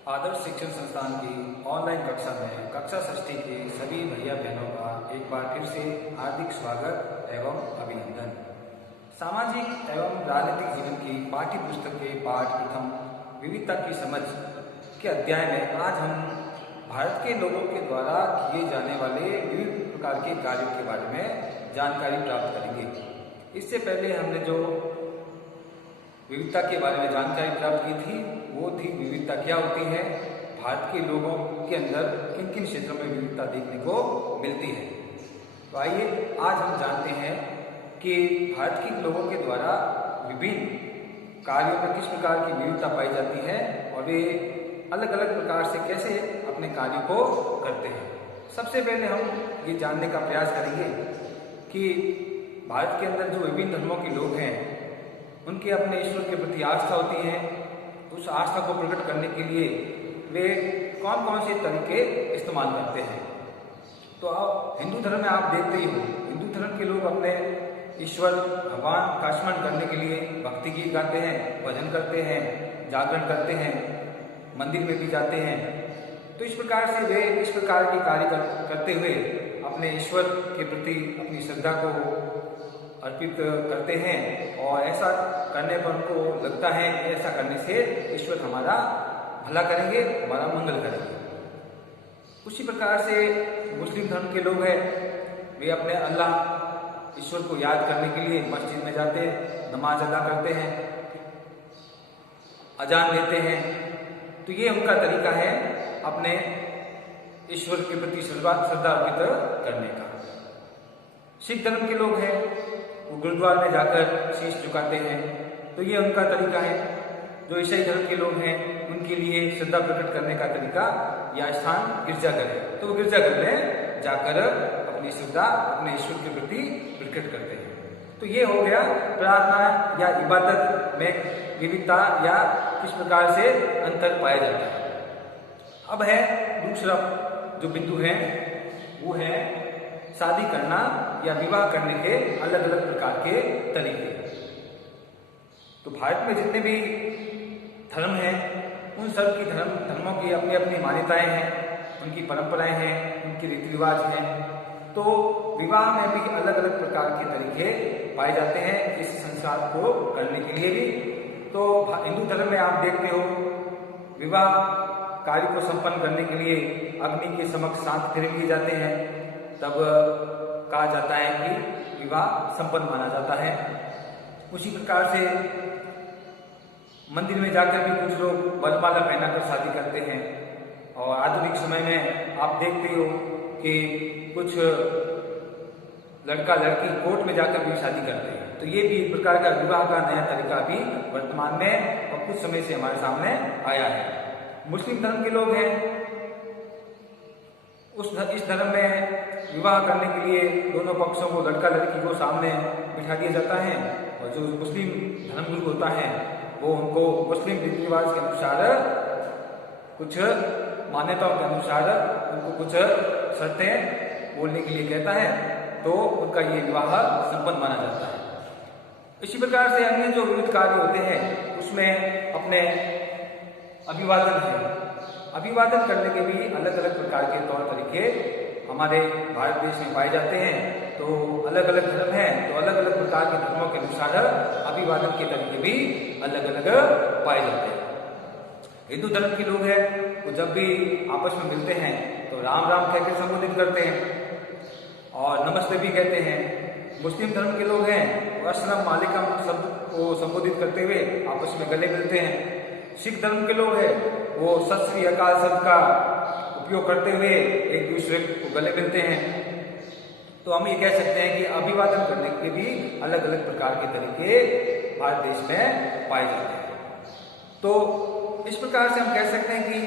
आदर्श शिक्षण संस्थान की ऑनलाइन कक्षा में कक्षा षष्ठी के सभी भैया बहनों का एक बार फिर से हार्दिक स्वागत एवं अभिनंदन। सामाजिक एवं राजनीतिक जीवन की पाठ्य पुस्तक के पाठ प्रथम विविधता की समझ के अध्याय में आज हम भारत के लोगों के द्वारा किए जाने वाले विविध प्रकार के कार्यों के बारे में जानकारी प्राप्त करेंगे। इससे पहले हमने जो विविधता के बारे में जानकारी प्राप्त की थी वो थी विविधता क्या होती है, भारत के लोगों के अंदर किन किन क्षेत्रों में विविधता देखने को मिलती है। तो आइए आज हम जानते हैं कि भारत के लोगों के द्वारा विभिन्न कार्यों में किस प्रकार की विविधता पाई जाती है और वे अलग अलग प्रकार से कैसे अपने कार्यों को करते हैं। सबसे पहले हम ये जानने का प्रयास करेंगे कि भारत के अंदर जो विभिन्न धर्मों के लोग हैं उनके अपने ईश्वर के प्रति आस्था होती है। उस आस्था को प्रकट करने के लिए वे कौन कौन से तरीके इस्तेमाल करते हैं। तो हिंदू धर्म में आप देखते ही हो, हिंदू धर्म के लोग अपने ईश्वर भगवान का स्मरण करने के लिए भक्ति गीत गाते हैं, भजन करते हैं, जागरण करते हैं, मंदिर में भी जाते हैं। तो इस प्रकार से वे इस प्रकार के कार्य करते हुए अपने ईश्वर के प्रति अपनी श्रद्धा को अर्पित करते हैं और ऐसा करने पर उनको लगता है कि ऐसा करने से ईश्वर हमारा भला करेंगे, हमारा मंगल करेंगे। उसी प्रकार से मुस्लिम धर्म के लोग हैं, वे अपने अल्लाह ईश्वर को याद करने के लिए मस्जिद में जाते हैं, नमाज अदा करते हैं, अजान देते हैं। तो ये उनका तरीका है अपने ईश्वर के प्रति श्रद्धा अर्पित करने का। सिख धर्म के लोग हैं, वो गुरुद्वारा में जाकर शीश झुकाते हैं। तो ये उनका तरीका है। जो ईसाई धर्म के लोग हैं उनके लिए श्रद्धा प्रकट करने का तरीका या स्थान गिरजाघर है। तो वो गिरजाघर में जाकर अपनी श्रद्धा अपने ईश्वर के प्रति प्रकट करते हैं। तो ये हो गया प्रार्थना या इबादत में विविधता या किस प्रकार से अंतर पाया जाता है। अब है दूसरा जो बिंदु है वो है शादी करना या विवाह करने के अलग अलग प्रकार के तरीके। तो भारत में जितने भी धर्म हैं उन सब की धर्मों की अपनी अपनी मान्यताएं हैं, उनकी परंपराएं हैं, उनके रीति रिवाज हैं। तो विवाह में भी अलग अलग प्रकार के तरीके पाए जाते हैं इस संस्कार को करने के लिए भी। तो हिंदू धर्म में आप देखते हो विवाह कार्य को संपन्न करने के लिए अग्नि के समक्ष 7 फेरे लिए जाते हैं, तब कहा जाता है कि विवाह संपन्न माना जाता है। उसी प्रकार से मंदिर में जाकर भी कुछ लोग वरमाला पहनाकर शादी करते हैं। और आधुनिक समय में आप देखते हो कि कुछ लड़का लड़की कोर्ट में जाकर भी शादी करते हैं। तो ये भी एक प्रकार का विवाह का नया तरीका भी वर्तमान में और कुछ समय से हमारे सामने आया है। मुस्लिम धर्म के लोग हैं, इस धर्म में विवाह करने के लिए दोनों पक्षों को लड़का लड़की को सामने बिठा दिया जाता है और जो मुस्लिम धर्मगुरु होता है वो उनको मुस्लिम रीति रिवाज के अनुसार कुछ मान्यताओं के अनुसार उनको कुछ शर्तें बोलने के लिए कहता है, तो उनका ये विवाह संपन्न माना जाता है। इसी प्रकार से अन्य जो विविध कार्य होते हैं उसमें अपने अभिवादन है। अभिवादन करने के भी अलग अलग प्रकार के तौर तरीके हमारे भारत देश में पाए जाते हैं। तो अलग अलग धर्म हैं, तो अलग अलग प्रकार के धर्मों के अनुसार अभिवादन के तरीके भी अलग अलग पाए जाते हैं। हिंदू धर्म के लोग हैं वो जब भी आपस में मिलते हैं तो राम राम कहकर संबोधित करते हैं और नमस्ते भी कहते हैं। मुस्लिम धर्म के लोग हैं वो अस्सलाम वालेकुम शब्द को संबोधित करते हुए आपस में गले मिलते हैं। सिख धर्म के लोग हैं वो सत श्री अकाल शब्द का उपयोग करते हुए एक दूसरे को गले मिलते हैं। तो हम ये कह सकते हैं कि अभिवादन करने के भी अलग अलग प्रकार के तरीके भारत देश में पाए जाते हैं। तो इस प्रकार से हम कह सकते हैं कि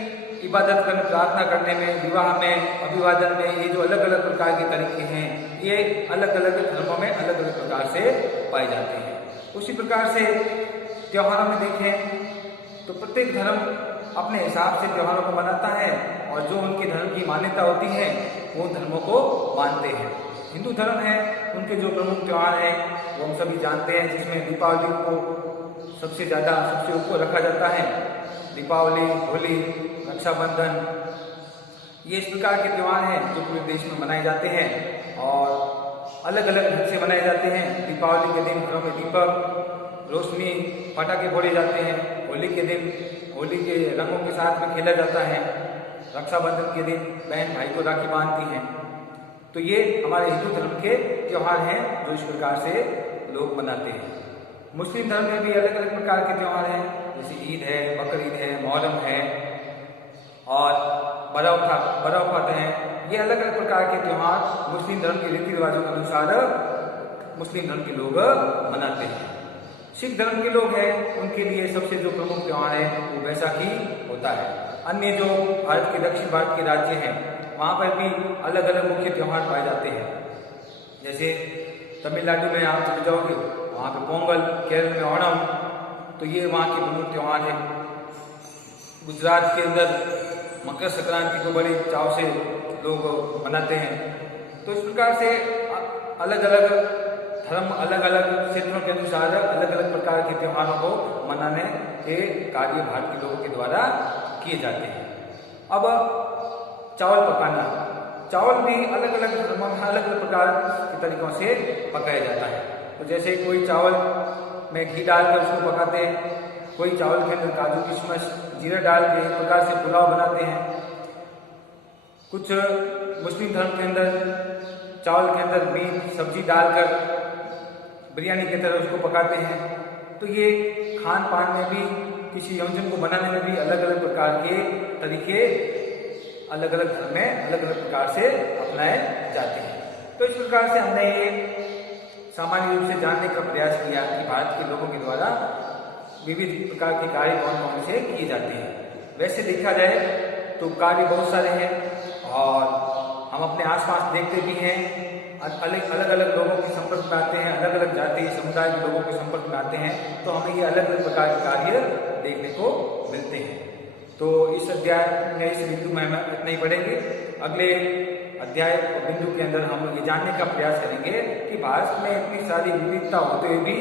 इबादत करने, प्रार्थना करने में, विवाह में, अभिवादन में ये जो अलग अलग प्रकार के तरीके हैं ये अलग अलग धर्मों में अलग अलग प्रकार से पाए जाते हैं। उसी प्रकार से त्योहारों में देखें तो प्रत्येक धर्म अपने हिसाब से त्योहारों को मनाता है और जो उनके धर्म की मान्यता होती है वो धर्मों को मानते हैं। हिंदू धर्म है उनके जो प्रमुख त्योहार हैं वो हम सभी जानते हैं, जिसमें दीपावली को सबसे ज़्यादा सबसे ऊपर रखा जाता है। दीपावली, होली, रक्षाबंधन, ये इस प्रकार के त्यौहार हैं जो पूरे देश में मनाए जाते हैं और अलग अलग ढंग से मनाए जाते हैं। दीपावली के दिन घरों में दीपक, रोशनी, पटाखे फोड़े जाते हैं। होली के दिन होली के रंगों के साथ में खेला जाता है। रक्षाबंधन के दिन बहन भाई को राखी बांधती हैं। तो ये हमारे हिंदू धर्म के त्यौहार हैं जो इस प्रकार से लोग मनाते हैं। मुस्लिम धर्म में भी अलग अलग प्रकार के त्यौहार हैं, जैसे ईद है, बकरीद है, मोहर्रम है और बराफत है। ये अलग अलग प्रकार के त्यौहार मुस्लिम धर्म के रीति रिवाजों के अनुसार मुस्लिम धर्म के लोग मनाते हैं। सिख धर्म के लोग हैं, उनके लिए सबसे जो प्रमुख त्यौहार है वो बैसाखी होता है। अन्य जो भारत के दक्षिण भारत के राज्य हैं वहाँ पर भी अलग अलग मुख्य त्यौहार पाए जाते हैं। जैसे तमिलनाडु में आप चले जाओगे, वहाँ पे पोंगल, केरल में ओणम, तो ये वहाँ के प्रमुख त्यौहार हैं। गुजरात के अंदर मकर संक्रांति को बड़े चाव से लोग मनाते हैं। तो इस प्रकार से अलग अलग धर्म, अलग अलग क्षेत्रों के अनुसार अलग अलग प्रकार के त्योहारों को मनाने के कार्य भारत के लोगों के द्वारा किए जाते हैं। अब चावल पकाना, चावल भी अलग अलग धर्मों में अलग अलग प्रकार के तरीकों से पकाया जाता है। तो जैसे कोई चावल में घी डालकर उसको पकाते हैं, कोई चावल के अंदर काजू किशमिश जीरा डाल के एक प्रकार से पुलाव बनाते हैं। कुछ मुस्लिम धर्म के अंदर चावल के अंदर मीट सब्जी डालकर बिरयानी की तरह उसको पकाते हैं। तो ये खान पान में भी, किसी व्यंजन को बनाने में भी अलग अलग प्रकार के तरीके अलग अलग धर्म में अलग अलग प्रकार से अपनाए जाते हैं। तो इस प्रकार से हमने ये सामान्य रूप से जानने का प्रयास किया कि भारत के लोगों के द्वारा विविध प्रकार के कार्य कौन कौन से किए जाते हैं। वैसे देखा जाए तो कार्य बहुत सारे हैं और हम अपने आसपास देखते भी हैं। अलग अलग लोगों के संपर्क में आते हैं, अलग अलग जाति समुदाय के लोगों के संपर्क में आते हैं, तो हमें ये अलग अलग प्रकार के कार्य देखने को मिलते हैं। तो इस अध्याय में, इस बिंदु में हम इतना ही पढ़ेंगे। अगले अध्याय और बिंदु के अंदर हम ये जानने का प्रयास करेंगे कि भारत में इतनी सारी विविधता होते हुए भी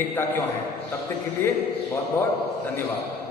एकता क्यों है। तब तक के लिए बहुत बहुत धन्यवाद।